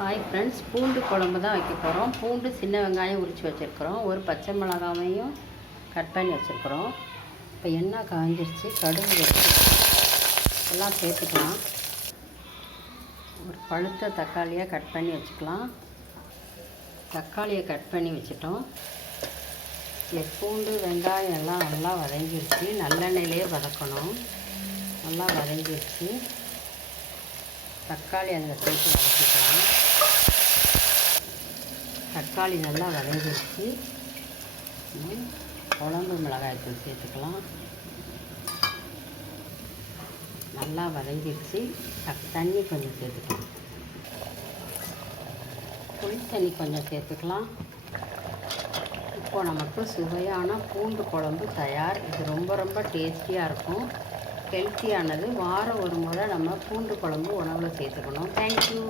Hi friends, பூண்டு குழம்பு தான் வைக்க போகிறோம். பூண்டு சின்ன வெங்காயம் உரித்து வச்சுருக்குறோம். ஒரு பச்சை மிளகாவையும் கட் பண்ணி வச்சுருக்குறோம். இப்போ எண்ணெய் காஞ்சிருச்சு, கடுகு வச்சு எல்லாம் சேர்த்துக்கலாம். ஒரு பழுத்த தக்காளியை கட் பண்ணி வச்சுக்கலாம். தக்காளியை கட் பண்ணி வச்சுட்டோம். பூண்டு வெங்காயம் எல்லாம் நல்லா வதங்கிருச்சு. நல்லெண்ணெயிலே வதக்கணும். நல்லா வதங்கிருச்சு. தக்காளி அதில் சேர்த்து வதக்கிக்கலாம். தக்காளி நல்லா வதங்கிருச்சு. குழம்பு மிளகாய்த்தூள் சேர்த்துக்கலாம். நல்லா வதங்கிருச்சு. தண்ணி கொஞ்சம் சேர்த்துக்கலாம். புளி தண்ணி கொஞ்சம் சேர்த்துக்கலாம். இப்போ நமக்கு சுவையான பூண்டு குழம்பு தயார். இது ரொம்ப ரொம்ப டேஸ்டியாக இருக்கும். ஹெல்த்தியானது. வாரம் ஒரு முறை நம்ம பூண்டு குழம்பு உணவில் சேர்த்துக்கணும். தேங்க்யூ.